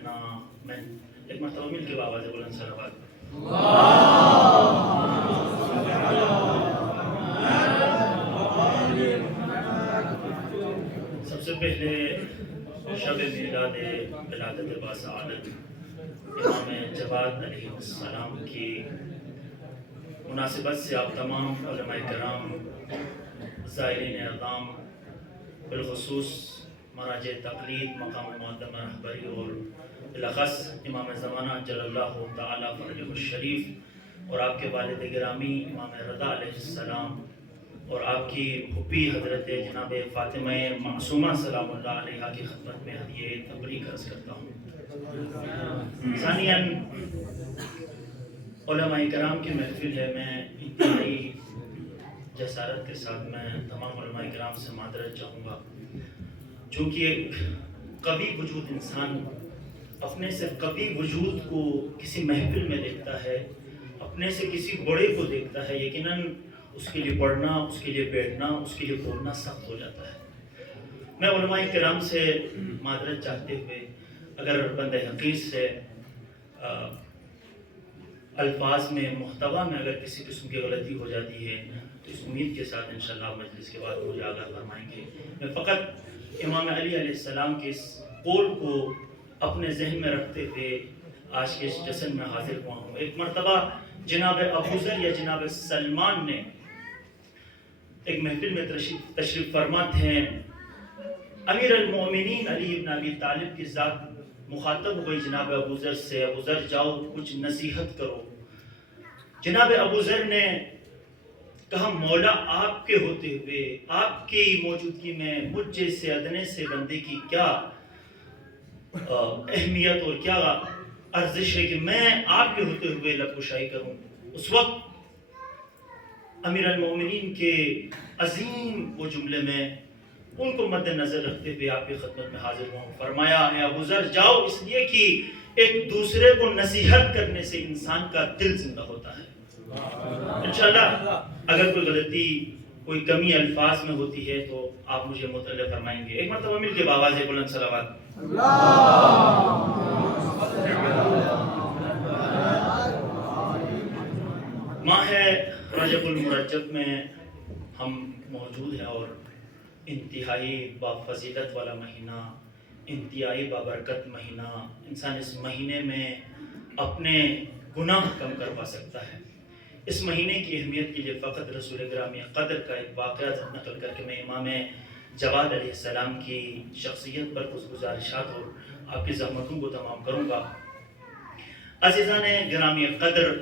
اتنا میں ایک مرتبہ مل کے آواز بلند صلوات سب سے پہلے شب میلاد ولادت باسعادت امام جواد علیہ السلام کی مناسبت سے آپ تمام علماء کرام، زائرین اعظام، بالخصوص مراجع تقلید، مقام معظم رہبری اور بالاخص امام زمانہ جل اللہ تعالی فرجہ الشریف اور آپ کے والد گرامی امام رضا علیہ السلام اور آپ کی پھوپھی حضرت جناب فاطمہ معصومہ سلام اللہ علیہ کی خدمت میں ہدیہ تبریک عرض کرتا ہوں۔ ثانیاً علماء کرام کی محفل ہے، میں انتہائی جسارت کے ساتھ میں تمام علماء کرام سے معذرت چاہوں گا، چونکہ ایک قوی وجود انسان اپنے سے قوی وجود کو کسی محفل میں دیکھتا ہے، اپنے سے کسی بڑے کو دیکھتا ہے، یقیناً اس کے لیے پڑھنا، اس کے لیے بیٹھنا، اس کے لیے بولنا سخت ہو جاتا ہے۔ میں علماء کرام سے معذرت چاہتے ہوئے اگر بندہ حقیر سے الفاظ میں، محتوا میں اگر کسی قسم کی غلطی ہو جاتی ہے تو اس امید کے ساتھ انشاءاللہ مجلس کے بعد مجھے آگاہ فرمائیں گے۔ میں فقط امام علی علیہ السلام کے اس قول کو اپنے ذہن میں رکھتے ہوئے آج کے اس جشن میں حاضر ہوا ہوں۔ ایک مرتبہ جناب ابو ذر یا جناب سلمان نے ایک محفل میں تشریف فرما تھے، امیر المومنین علی بن ابی طالب کی ذات مخاطب ہوئی جناب ابو ذر سے، ابو ذر جاؤ کچھ نصیحت کرو۔ جناب ابو ذر نے کہا مولا آپ کے ہوتے ہوئے، آپ کی موجودگی میں مجھ جیسے ادنے سے بندے کی کیا اہمیت اور کیا ارزش ہے کہ میں آپ کے ہوتے ہوئے لب کشائی کروں۔ اس وقت امیر المومنین کے عظیم وہ جملے میں ان کو مد نظر رکھتے ہوئے آپ کی خدمت میں حاضر ہوں، فرمایا اے ابو ذر جاؤ، اس لیے کہ ایک دوسرے کو نصیحت کرنے سے انسان کا دل زندہ ہوتا ہے۔ انشاءاللہ اگر کوئی غلطی، کوئی کمی الفاظ میں ہوتی ہے تو آپ مجھے مطلع فرمائیں گے۔ ایک مرتبہ مل کے بآواز بلند صلوات ماہ رجب المرجب میں ہم موجود ہیں اور انتہائی بافضیلت والا مہینہ، انتہائی بابرکت مہینہ، انسان اس مہینے میں اپنے گناہ کم کروا سکتا ہے۔ اس مہینے کی اہمیت کے لیے فقط رسول گرامی قدر کا ایک واقعہ نقل کر کے میں امام جواد علیہ السلام کی شخصیت پر کچھ گزارشات اور آپ کی زحمتوں کو تمام کروں گا۔ عزیزان گرامی قدر،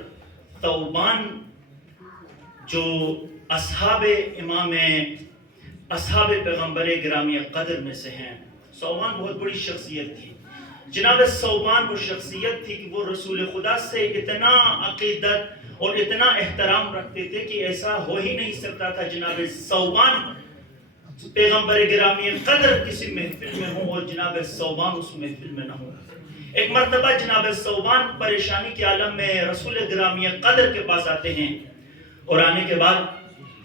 ثوبان جو اصحاب امام، اصحاب پیغمبر گرامی قدر میں سے ہیں، ثوبان بہت بڑی شخصیت تھی۔ جناب ثوبان وہ شخصیت تھی کہ وہ رسول خدا سے اتنا عقیدت اور اتنا احترام رکھتے تھے کہ ایسا ہو ہی نہیں سکتا تھا جناب ثوبان پیغمبر گرامی قدر کسی محفل میں ہوں اور جناب ثوبان اس محفل میں نہ ہوں۔ ایک مرتبہ جناب ثوبان پریشانی کے عالم میں رسول گرامی قدر کے پاس آتے ہیں، اور آنے کے بعد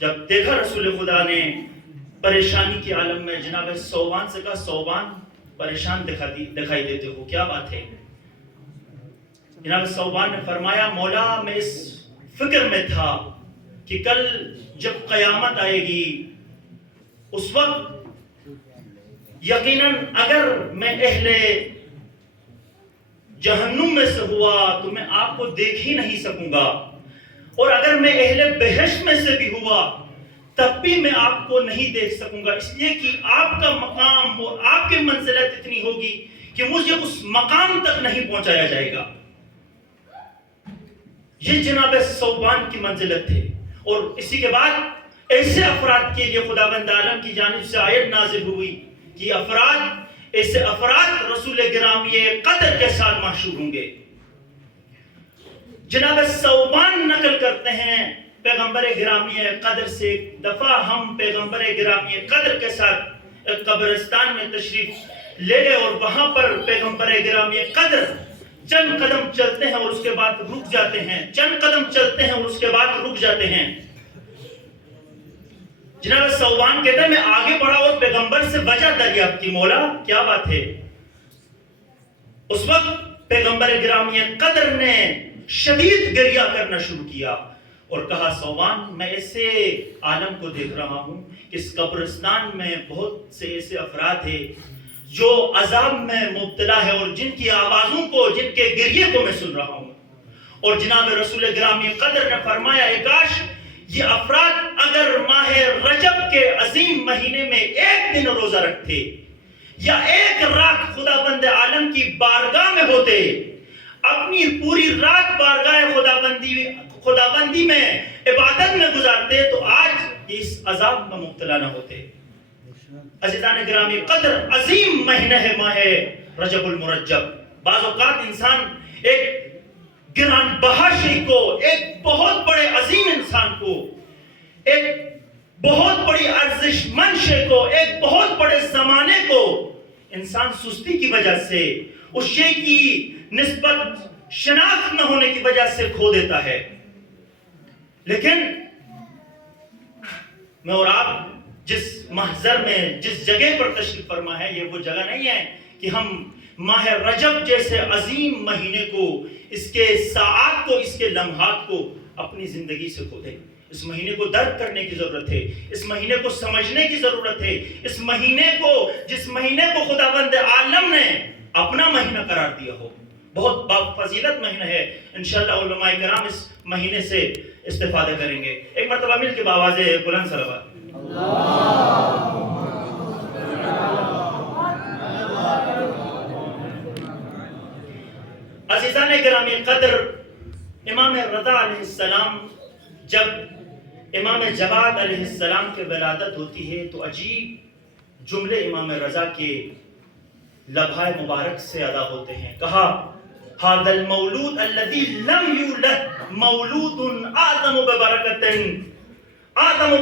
جب دیکھا رسول خدا نے پریشانی کے عالم میں، جناب ثوبان سے کہا ثوبان پریشان دکھائی دیتے ہو، کیا بات ہے؟ جناب ثوبان نے فرمایا مولا میں اس فکر میں تھا کہ کل جب قیامت آئے گی اس وقت یقیناً اگر میں اہل جہنم میں سے ہوا تو میں آپ کو دیکھ ہی نہیں سکوں گا، اور اگر میں اہل بہشت میں سے بھی ہوا تب بھی میں آپ کو نہیں دیکھ سکوں گا، اس لیے کہ آپ کا مقام اور آپ کی منزلت اتنی ہوگی کہ مجھے اس مقام تک نہیں پہنچایا جائے گا۔ یہ جناب ثوبان کی منزلت تھے، اور اسی کے بعد ایسے افراد کے لیے خداوند عالم کی جانب سے آیت نازل ہوئی کہ ایسے افراد رسول گرامی قدر کے ساتھ محشور ہوں گے۔ جناب ثوبان نقل کرتے ہیں پیغمبر گرامی قدر سے، ایک دفعہ ہم پیغمبر گرامی قدر کے ساتھ ایک قبرستان میں تشریف لے گئے، اور وہاں پر پیغمبر گرامی قدر چند قدم چلتے ہیں اور اس کے بعد رک جاتے ہیں، چند قدم چلتے ہیں اور اس کے بعد رک جاتے ہیں۔ جناب ثوبان کہتے ہیں میں آگے بڑھا اور پیغمبر سے وجہ دریافت کی، مولا کیا بات ہے؟ اس وقت پیغمبر گرامی قدر نے شدید گریہ کرنا شروع کیا اور کہا صوبان میں ایسے عالم کو دیکھ رہا ہوں کہ اس قبرستان میں بہت سے ایسے افراد ہیں جو عذاب میں مبتلا ہے اور جن کی آوازوں کو جن کے گریے کو میں سن رہا ہوں. اور جناب رسول گرامی قدر نے فرمایا اے کاش یہ افراد اگر ماہ رجب کے عظیم مہینے میں ایک دن روزہ رکھتے یا ایک رات خدا بند عالم کی بارگاہ میں ہوتے, اپنی پوری رات بارگاہ خدا بندی میں عبادت میں گزارتے تو آج اس عذاب میں مبتلا نہ ہوتے. عزیزان گرامی قدر عظیم مہینہ ہے ماہ رجب المرجب. بعض اوقات انسان ایک گران بہا شیخ کو, ایک بہت بڑے عظیم انسان کو, ایک بہت بڑی ارزش مند شیخ کو, ایک بہت بڑے زمانے کو انسان سستی کی وجہ سے, اس شیخ کی نسبت شناخت نہ ہونے کی وجہ سے کھو دیتا ہے. لیکن میں اور آپ جس محضر میں جس جگہ پر تشریف فرما ہے یہ وہ جگہ نہیں ہے کہ ہم ماہ رجب جیسے عظیم مہینے کو, اس کے ساعات کو, اس کے لمحات کو اپنی زندگی سے کھو دیں. اس مہینے کو درک کرنے کی ضرورت ہے, اس مہینے کو سمجھنے کی ضرورت ہے, اس مہینے کو جس مہینے کو خداوند عالم نے اپنا مہینہ قرار دیا ہو, بہت فضیلت مہینہ ہے. انشاءاللہ علماء کرام اس مہینے سے استفادہ کریں گے. ایک مرتبہ مل کے بآواز بلند صلوات. عزیزان گرامی قدر, امام رضا علیہ السلام, جب امام جواد علیہ السلام کی ولادت ہوتی ہے تو عجیب جملے امام رضا کے لبھائے مبارک سے ادا ہوتے ہیں. کہا هذا المولود الذي لم يولد مولود اعظم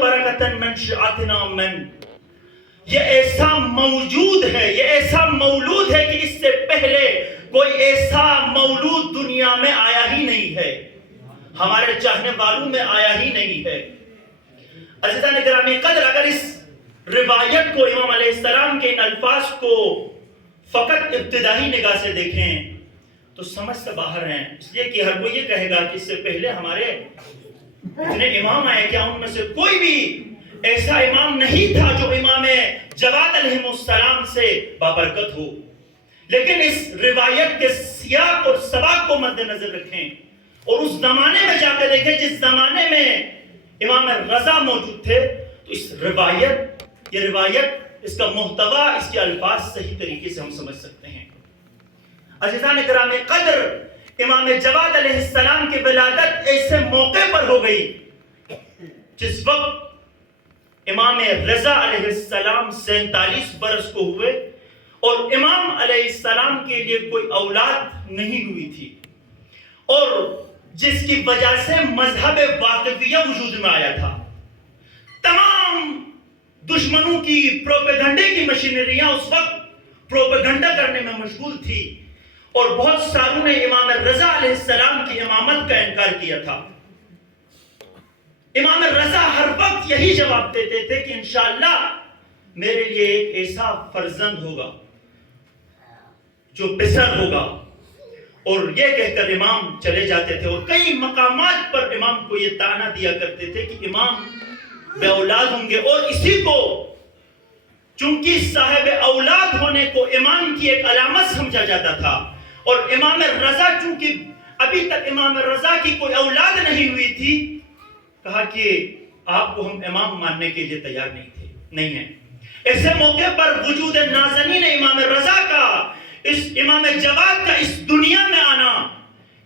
برکۃ من شیعتنا من. یہ ایسا موجود ہے, یہ ایسا مولود ہے کہ اس سے پہلے کوئی ایسا مولود دنیا میں آیا ہی نہیں ہے, ہمارے چاہنے والوں میں آیا ہی نہیں ہے. عزیزان گرامی قدر, اگر اس روایت کو, امام علیہ السلام کے ان الفاظ کو فقط ابتدائی نگاہ سے دیکھیں تو سمجھ سے باہر ہیں, اس لیے کہ ہر کوئی یہ کہے گا کہ اس سے پہلے ہمارے اتنے امام آئے, کیا ان میں سے کوئی بھی ایسا امام نہیں تھا جو امام جواد علیہ السلام سے بابرکت ہو. لیکن اس روایت کے سیاق اور سباق کو مد نظر رکھیں اور اس زمانے میں جا کے دیکھیں جس زمانے میں امام رضا موجود تھے, تو اس روایت, یہ روایت, اس کا محتوا, اس کے الفاظ صحیح طریقے سے ہم سمجھ سکتے ہیں. عزیزان کرام قدر, امام جواد علیہ السلام کی ولادت ایسے موقع پر ہو گئی جس وقت امام رضا علیہ السلام 47 برس کو ہوئے اور امام علیہ السلام کے لیے کوئی اولاد نہیں ہوئی تھی, اور جس کی وجہ سے مذہب واقفیہ وجود میں آیا تھا. تمام دشمنوں کی پروپیگنڈے کی مشینریاں اس وقت پروپیگنڈا کرنے میں مشغول تھی اور بہت ساروں نے امام رضا علیہ السلام کی امامت کا انکار کیا تھا. امام رضا ہر وقت یہی جواب دیتے تھے کہ انشاءاللہ میرے لیے ایک ایسا فرزند ہوگا جو بسر ہوگا, اور یہ کہہ کر امام چلے جاتے تھے. اور کئی مقامات پر امام کو یہ طعنہ دیا کرتے تھے کہ امام بے اولاد ہوں گے, اور اسی کو چونکہ صاحب اولاد ہونے کو امام کی ایک علامت سمجھا جاتا تھا, اور امام رضا چونکہ ابھی تک امام رضا کی کوئی اولاد نہیں ہوئی تھی, کہا کہ آپ کو ہم امام ماننے کے لیے تیار نہیں ہیں. ایسے موقع پر وجود نازنین امام رضا کا, اس امام جواد کا اس دنیا میں آنا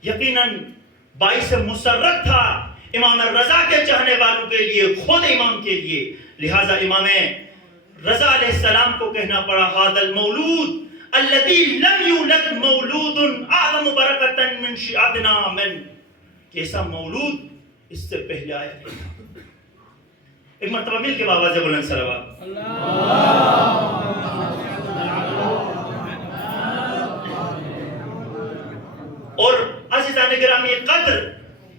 یقیناً باعث مسرت تھا امام رضا کے چاہنے والوں کے لیے, خود امام کے لیے. لہذا امام رضا علیہ السلام کو کہنا پڑا هذا المولود الذي لم يولد مولود اعظم برکۃ من شیعتنا من, کہ ایسا مولود اس سے پہلے آیا نہیں تھا. ایک مرتبہ مل کے بآواز بلند صلوات. اور عزیزان گرامی قدر,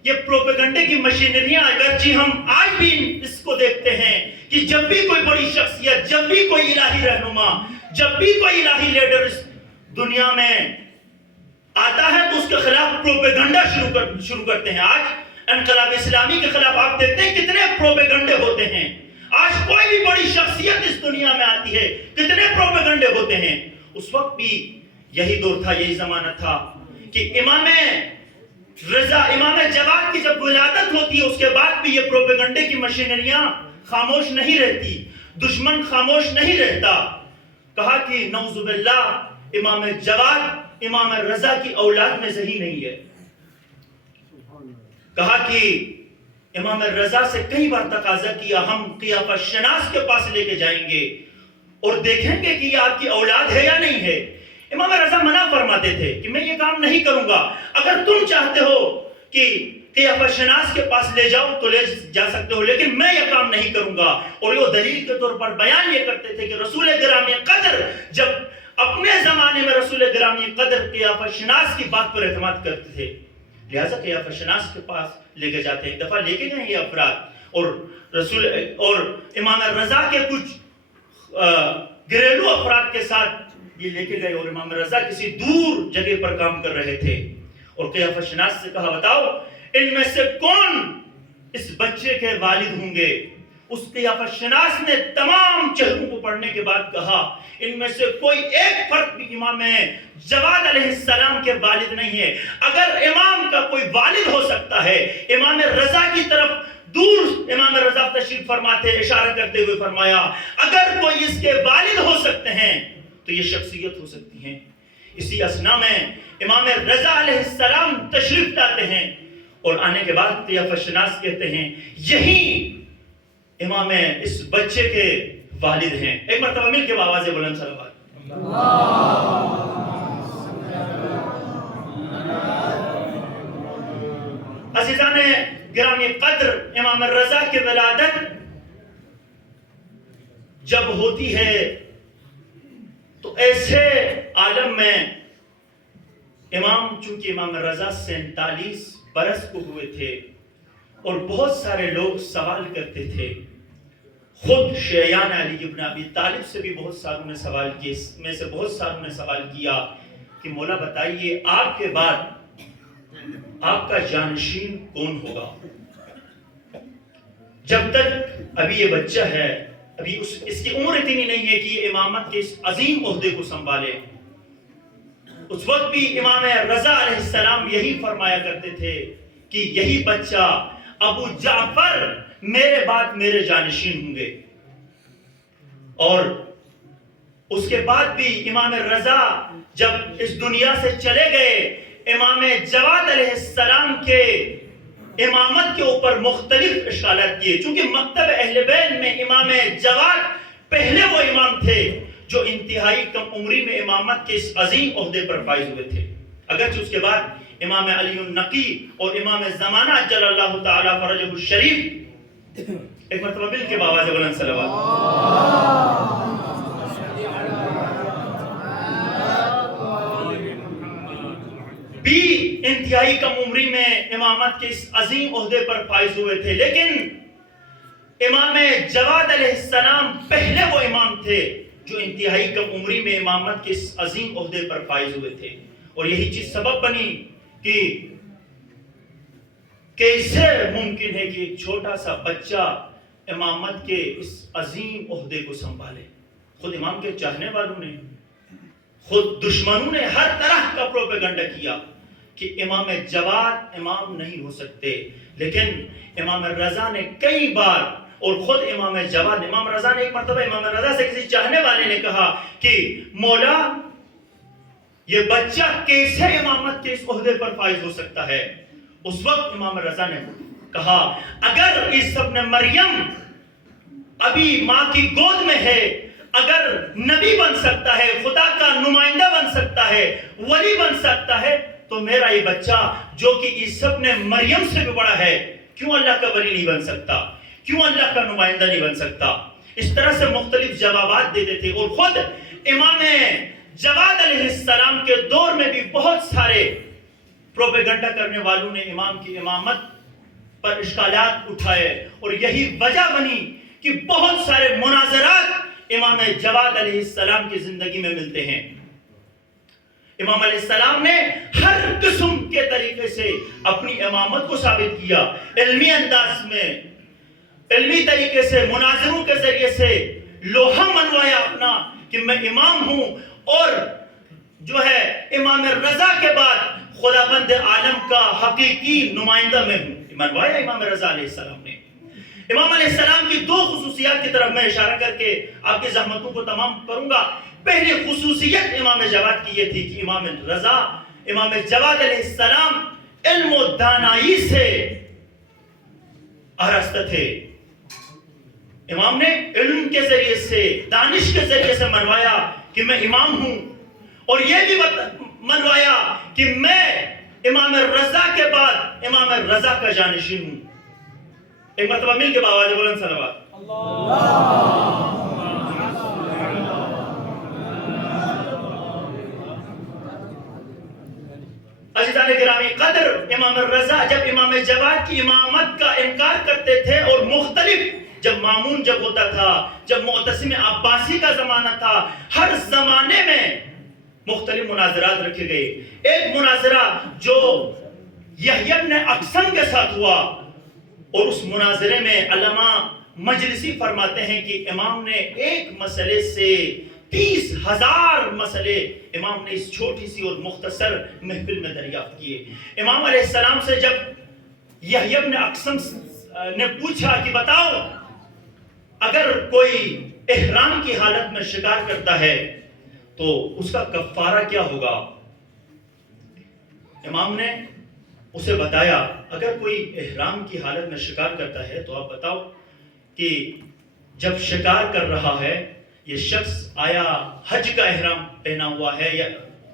یہ پروپیگنڈے کی مشینریاں اگرچہ ہم آج بھی اس کو دیکھتے ہیں کہ جب بھی کوئی بڑی شخصیت, جب بھی کوئی الہی رہنما, جب بھی کوئی الہی لیڈر اس دنیا میں اس کے خلاف پروپیگنڈا شروع کرتے ہیں. آج انقلاب اسلامی کے خلاف آپ دیکھتے ہیں کتنے پروپیگنڈے ہوتے ہیں. آج کوئی بھی بڑی شخصیت اس دنیا میں آتی ہے کتنے پروپیگنڈے ہوتے ہیں. اس وقت بھی یہی دور تھا, یہی زمانہ تھا کہ امام رضا, امام جواد کی جب ولادت ہوتی ہے اس کے بعد بھی یہ پروپیگنڈے کی مشینریاں خاموش نہیں رہتی, دشمن خاموش نہیں رہتا. کہا کہ نعوذ باللہ امام جواد امام رضا کی اولاد میں سے ہی نہیں ہے. کہا کہ امام رضا سے کئی بار تقاضا کیا ہم قیافہ شناس کے پاس لے کے جائیں گے اور دیکھیں گے کہ یہ آپ کی اولاد ہے یا نہیں ہے. امام رضا منع فرماتے تھے کہ میں یہ کام نہیں کروں گا, اگر تم چاہتے ہو کہ قیافہ شناس کے پاس لے جاؤ تو لے جا سکتے ہو, لیکن میں یہ کام نہیں کروں گا. اور یہ دلیل کے طور پر بیان یہ کرتے تھے کہ رسول گرامی قدر جب اپنے زمانے میں رسول گرامی قدر قیافہ شناس کی بات پر اعتماد کرتے تھے, لہذا قیافہ شناس کے پاس لے کے جاتے ہیں. ایک دفعہ لے کے گئے یہ افراد اور امام رضا کے کچھ گھریلو افراد کے ساتھ یہ لے کے گئے, اور امام رضا کسی دور جگہ پر کام کر رہے تھے. اور قیافہ شناس سے کہا بتاؤ ان میں سے کون اس بچے کے والد ہوں گے. اس قیافہ شناس نے تمام چہروں کو پڑھنے کے بعد کہا ان میں سے کوئی ایک فرد بھی امام جواد علیہ السلام کے والد نہیں ہے. اگر امام کا کوئی والد ہو سکتا ہے, امام رضا کی طرف دور امام رضا تشریف فرماتے اشارہ کرتے ہوئے فرمایا اگر کوئی اس کے والد ہو سکتے ہیں تو یہ شخصیت ہو سکتی ہیں. اسی اسنا میں امام رضا علیہ السلام تشریف لاتے ہیں اور آنے کے بعد قیافہ شناس کہتے ہیں یہی امام اس بچے کے والد ہیں. ایک مرتبہ مل کے آواز بلند صلوات. عزیزان گرامی قدر, امام رضا کی ولادت جب ہوتی ہے تو ایسے عالم میں چونکہ امام رضا 47 برس کو ہوئے تھے اور بہت سارے لوگ سوال کرتے تھے. خود شیعان علی ابن ابی طالب سے بھی بہت ساروں نے سوال کیے, اس میں سے بہت ساروں نے سوال کیا کہ مولا بتائیے آپ کے بعد آپ کا جانشین کون ہوگا. جب تک ابھی یہ بچہ ہے, ابھی اس کی عمر اتنی نہیں ہے کہ یہ امامت کے اس عظیم عہدے کو سنبھالے. اس وقت بھی امام رضا علیہ السلام یہی فرمایا کرتے تھے کہ یہی بچہ ابو جعفر میرے بعد میرے جانشین ہوں گے. اور اس کے بعد بھی امام رضا جب اس دنیا سے چلے گئے, امام جواد علیہ السلام کے امامت کے اوپر مختلف اشکالات کیے. چونکہ مکتب اہل بیت میں امام جواد پہلے وہ امام تھے جو انتہائی کم عمری میں امامت کے اس عظیم عہدے پر فائز ہوئے تھے. اگرچہ اس کے بعد امام علی النقی اور امام زمانہ جل اللہ تعالی فرجہ الشریف, ایک مرتبہ مل کے بآواز بلند صلوات. بھی انتہائی کم عمری میں امامت کے اس عظیم عہدے پر فائز ہوئے تھے. لیکن امام جواد علیہ السلام پہلے وہ امام تھے جو انتہائی کم عمری میں امامت کے اس عظیم عہدے پر فائز ہوئے تھے. اور یہی چیز سبب بنی کہ کیسے ممکن ہے کہ ایک چھوٹا سا بچہ امامت کے اس عظیم عہدے کو سنبھالے. خود امام کے چاہنے والوں نے, خود دشمنوں نے ہر طرح کا پروپیگنڈا کیا کہ امام جواد امام نہیں ہو سکتے. لیکن امام رضا نے کئی بار, اور خود امام رضا نے ایک مرتبہ امام رضا سے کسی چاہنے والے نے کہا کہ مولا یہ بچہ کیسے امامت کے اس عہدے پر فائز ہو سکتا ہے. اس وقت امام رضا نے کہا اگر عیسی ابن مریم ابھی ماں کی گود میں ہے, اگر نبی بن سکتا ہے, خدا کا نمائندہ بن سکتا ہے, ولی بن سکتا ہے, تو میرا یہ بچہ جو کہ عیسی ابن مریم سے بھی بڑا ہے کیوں اللہ کا ولی نہیں بن سکتا, کیوں اللہ کا نمائندہ نہیں بن سکتا. اس طرح سے مختلف جوابات دیتے تھے. اور خود امام جواد علیہ السلام کے دور میں بھی بہت سارے پروپیگنڈا کرنے والوں نے امام کی امامت پر اشکالات اٹھائے, اور یہی وجہ بنی کہ بہت سارے مناظرات امام جواد علیہ السلام کی زندگی میں ملتے ہیں. امام علیہ السلام نے ہر قسم اپنی امامت کو ثابت کیا، علمی انداز میں، علمی طریقے سے، مناظروں کے ذریعے سے لوہا منوایا اپنا کہ میں امام ہوں، اور جو ہے امام رضا کے بعد خدا بند عالم کا حقیقی نمائندہ میں ہوں، منوایا امام رضا علیہ السلام نے۔ امام علیہ السلام کی دو خصوصیات کی طرف میں اشارہ کر کے آپ کی زحمتوں کو تمام کروں گا۔ پہلی خصوصیت امام جواد کی یہ تھی کہ امام رضا، امام جواد علیہ السلام علم و دانائی سے آراستہ تھے۔ امام نے علم کے ذریعے سے، دانش کے ذریعے سے منوایا کہ میں امام ہوں، اور یہ بھی منوایا کہ میں امام رضا کے بعد امام رضا کا جانشین ہوں۔ ایک مرتبہ مل کے باواز بلند صلوات۔ عزیزان گرامی قدر، امام رضا جب امام جواد کی امامت کا انکار کرتے تھے، اور مختلف جب مامون جب ہوتا تھا، جب معتصم عباسی کا زمانہ تھا، ہر زمانے میں مختلف مناظرات رکھے گئے۔ ایک مناظرہ جو یحییٰ بن اقسم کے ساتھ ہوا، اور اس مناظرے میں علماء مجلسی فرماتے ہیں کہ امام نے ایک مسئلے سے 30,000 مسئلے امام نے اس چھوٹی سی اور مختصر محفل میں دریافت کیے۔ امام علیہ السلام سے جب یحییٰ بن اقسم نے پوچھا کہ بتاؤ، اگر کوئی احرام کی حالت میں شکار کرتا ہے تو اس کا کفارہ کیا ہوگا؟ امام نے اسے بتایا، اگر کوئی احرام کی حالت میں شکار کرتا ہے تو آپ بتاؤ کہ جب شکار کر رہا ہے یہ شخص آیا حج کا احرام پہنا ہوا ہے یا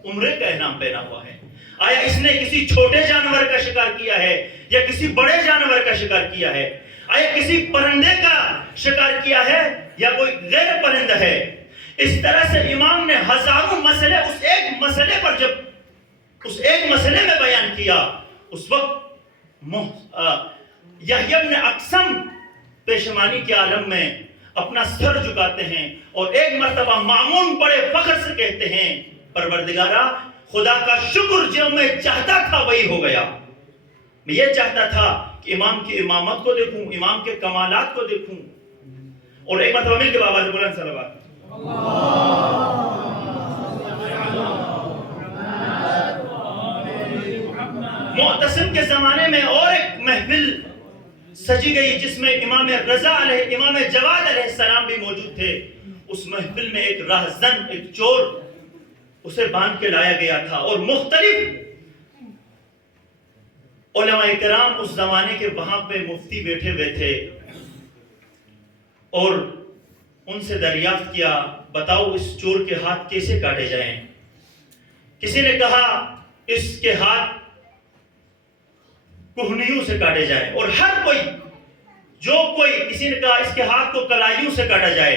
عمرے کا احرام پہنا ہوا ہے؟ آیا اس نے کسی چھوٹے جانور کا شکار کیا ہے یا کسی بڑے جانور کا شکار کیا ہے؟ آیا کسی پرندے کا شکار کیا ہے یا کوئی غیر پرندہ ہے؟ اس طرح سے امام نے ہزاروں مسئلے اس ایک مسئلے پر جب اس ایک مسئلے میں بیان کیا، اس وقت یحییٰ بن اقسم پیشمانی کے عالم میں اپنا سر جھکاتے ہیں، اور ایک مرتبہ مامون بڑے فخر سے کہتے ہیں، پروردگارا خدا کا شکر جو میں چاہتا تھا وہی ہو گیا۔ میں یہ چاہتا تھا کہ امام کی امامت کو دیکھوں، امام کے کمالات کو دیکھوں، اور ایک مرتبہ مل کے بابا سے بلند صلوات۔ معتصم کے زمانے میں اور ایک محفل سجی گئی جس میں امام جواد علیہ السلام بھی موجود تھے۔ اس محفل میں ایک راہزن، ایک چور، اسے باندھ کے لایا گیا تھا، اور مختلف علماء کرام اس زمانے کے وہاں پہ مفتی بیٹھے ہوئے تھے، اور ان سے دریافت کیا، بتاؤ اس چور کے ہاتھ کیسے کاٹے جائیں؟ کسی نے کہا اس کے ہاتھ کوہنیوں سے کاٹے جائیں، اور ہر کوئی کسی نے کہا اس کے ہاتھ کو کلائیوں سے کاٹا جائے۔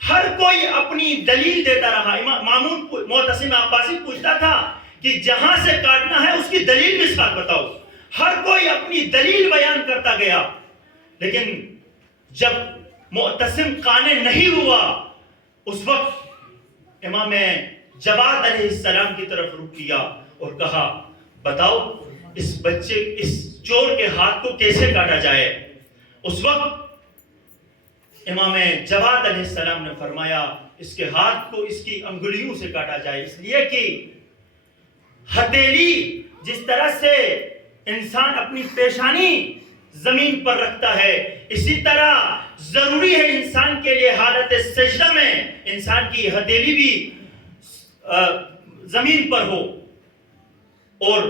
ہر کوئی اپنی دلیل دیتا رہا۔ مامون معتصم عباسی پوچھتا تھا کہ جہاں سے کاٹنا ہے اس کی دلیل بھی ساتھ بتاؤ۔ ہر کوئی اپنی دلیل بیان کرتا گیا، لیکن جب معتصم قانع نہیں ہوا، اس وقت امام جواد علیہ السلام کی طرف رخ کیا اور کہا، بتاؤ اس چور کے ہاتھ کو کیسے کاٹا جائے؟ اس وقت امام جواد علیہ السلام نے فرمایا، اس کے ہاتھ کو اس کی انگلیوں سے کاٹا جائے، اس لیے کہ ہتھیلی جس طرح سے انسان اپنی پیشانی زمین پر رکھتا ہے، اسی طرح ضروری ہے انسان کے لیے حالت سجدہ میں انسان کی ہتھیلی بھی زمین پر ہو۔ اور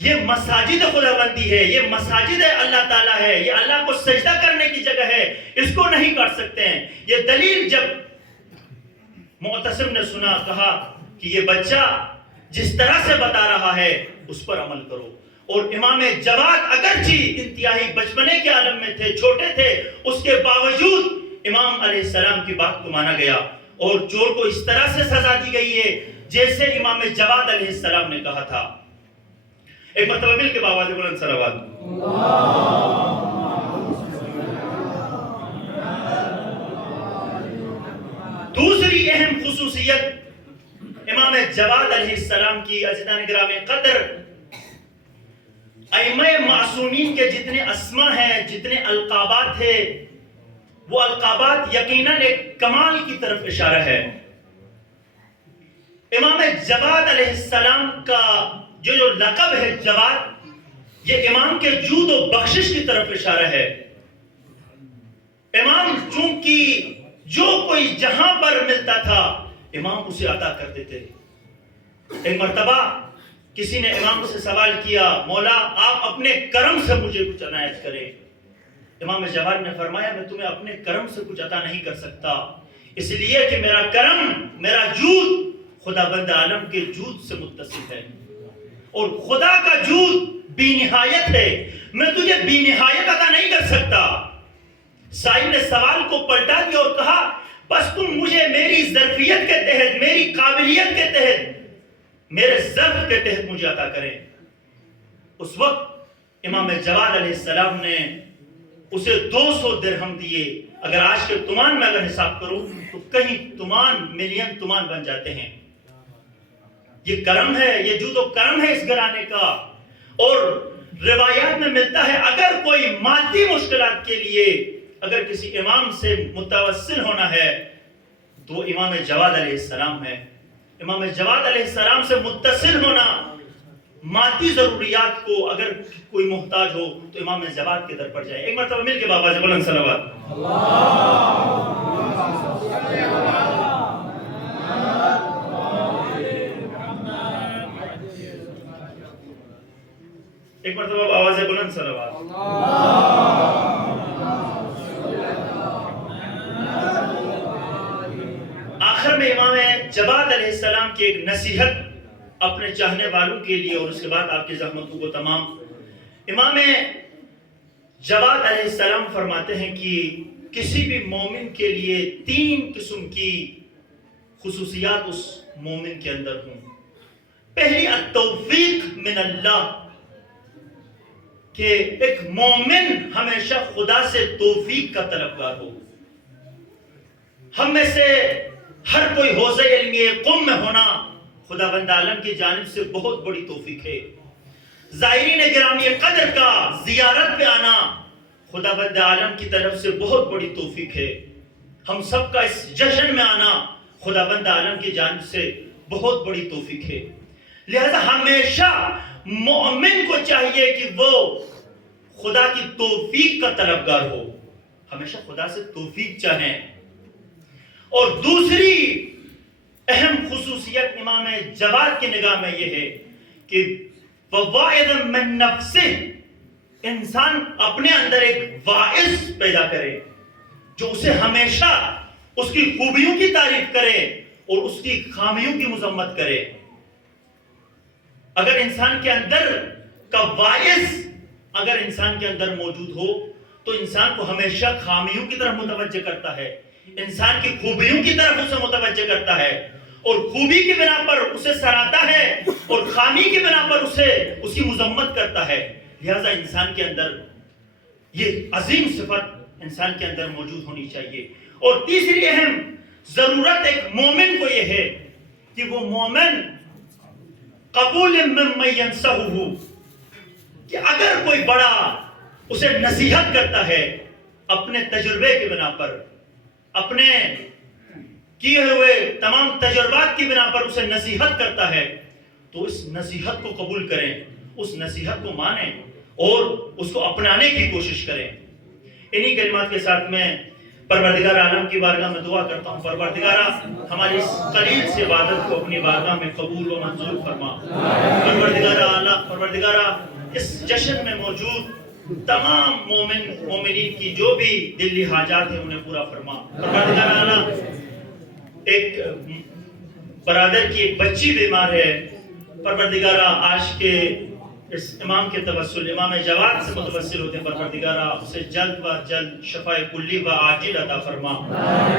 یہ مساجد خداوندی ہے، یہ مساجد اللہ تعالیٰ ہے، یہ اللہ کو سجدہ کرنے کی جگہ ہے، اس کو نہیں کاٹ سکتے ہیں۔ یہ دلیل جب معتصم نے سنا، کہا کہ یہ بچہ جس طرح سے بتا رہا ہے اس پر عمل کرو۔ اور امام جواد اگرچہ انتہائی بچپنے کے عالم میں تھے، چھوٹے تھے، اس کے باوجود امام علیہ السلام کی بات کو مانا گیا، اور چور کو اس طرح سے سزا دی گئی ہے جیسے امام جواد علیہ السلام نے کہا تھا۔ ایک مرتبہ مل کے بابا سے بلند صلوات۔ دوسری اہم خصوصیت امام جواد علیہ السلام کی، عزیزان گرامی قدر، ائمہ معصومین کے جتنے اسما ہیں، جتنے القابات ہیں، وہ القابات یقیناً ایک کمال کی طرف اشارہ ہے۔ امام جواد علیہ السلام کا جو لقب ہے جواد، یہ امام کے جود و بخشش کی طرف اشارہ ہے۔ امام چونکہ جو کوئی جہاں پر ملتا تھا امام اسے عطا کرتے تھے۔ ایک مرتبہ کسی نے امام سے سوال کیا، مولا آپ اپنے کرم سے مجھے کچھ عنایت کریں۔ امام جواد نے فرمایا میں تمہیں اپنے کرم سے کچھ عطا نہیں کر سکتا، اس لیے کہ میرا کرم، میرا جود خداوند عالم کے جود سے متصل ہے، اور خدا کا جود بے نہایت ہے، میں تجھے بے نہایت عطا نہیں کر سکتا۔ سائل نے سوال کو پلٹا دیا اور کہا بس تم مجھے میری ظرفیت کے تحت، میری قابلیت کے تحت، میرے ظرف کے تحت مجھے عطا کریں۔ اس وقت امام جواد علیہ السلام نے اسے 200 درہم دیے۔ اگر آج کے تمان میں اگر حساب کروں تو کہیں تمان، ملین تمان بن جاتے ہیں۔ یہ کرم ہے، یہ جود و کرم ہے اس گھرانے کا۔ اور روایات میں ملتا ہے اگر کوئی مادی مشکلات کے لیے اگر کسی امام سے متوسل ہونا ہے تو امام جواد علیہ السلام ہے۔ امام جواد علیہ السلام سے متصل ہونا، مادی ضروریات کو اگر کوئی محتاج ہو تو امام جواد کے در پر جائے۔ ایک مرتبہ مل کے بابا سے بلند صلوات۔ ایک مرتبہ آواز بلند صلوات۔ آخر میں امام جواد علیہ السلام کی ایک نصیحت اپنے چاہنے والوں کے لیے، اور اس کے بعد آپ کی زحمتوں کو تمام۔ امام جواد علیہ السلام فرماتے ہیں کہ کسی بھی مومن کے لیے 3 قسم کی خصوصیات اس مومن کے اندر ہوں۔ پہلی التوفیق من اللہ، کہ ایک مومن ہمیشہ خدا سے توفیق کا طلبگار ہو۔ ہم میں سے ہر کوئی حوزہ علمی قم میں ہونا خداوند عالم کی جانب سے بہت بڑی توفیق ہے۔ زائرین گرامی قدر کا زیارت پہ آنا خداوند عالم کی طرف سے بہت بڑی توفیق ہے۔ ہم سب کا اس جشن میں آنا خداوند عالم کی جانب سے بہت بڑی توفیق ہے۔ لہذا ہمیشہ مومن کو چاہیے کہ وہ خدا کی توفیق کا طلبگار ہو، ہمیشہ خدا سے توفیق چاہیں۔ اور دوسری اہم خصوصیت امام جواد کی نگاہ میں یہ ہے کہ وَوَاعِظًا مِن نَفْسِهِ، انسان اپنے اندر ایک واعظ پیدا کرے جو اسے ہمیشہ اس کی خوبیوں کی تعریف کرے اور اس کی خامیوں کی مذمت کرے۔ اگر انسان کے اندر کا واعظ اگر انسان کے اندر موجود ہو تو انسان کو ہمیشہ خامیوں کی طرف متوجہ کرتا ہے، انسان کی خوبیوں کی طرف اسے متوجہ کرتا ہے، اور خوبی کی بنا پر اسے سراہتا ہے اور خامی کی بنا پر اسے اس کی مذمت کرتا ہے۔ لہذا انسان کے اندر یہ عظیم صفت انسان کے اندر موجود ہونی چاہیے۔ اور تیسری اہم ضرورت ایک مومن کو یہ ہے کہ وہ مومن قبول ممن ینصحہ، کہ اگر کوئی بڑا اسے نصیحت کرتا ہے اپنے تجربے کی بنا پر، اپنے کیے ہوئے تمام تجربات کی بنا پر اسے نصیحت کرتا ہے تو اس نصیحت کو قبول کریں، اس نصیحت کو مانیں اور اس کو اپنانے کی کوشش کریں۔ انہی کلمات کے ساتھ میں پروردگار عالم کی بارگاہ میں دعا کرتا ہوں، پروردگارہ ہماری اس قلیل سے عبادت کو اپنی بارگاہ میں قبول و منظور فرما۔ پروردگارہ اس جشن میں موجود تمام مومنین کی جو بھی دلی حاجات ہیں انہیں پورا فرما۔ پروردگار اعلیٰ، ایک برادر کی ایک بچی بیمار ہے، پروردگارہ آج کے اس امام کے توسل، امام جواد سے متوسل ہوتے ہیں، پروردگارہ اسے جلد و جلد شفاء کلی و عاجل عطا فرما۔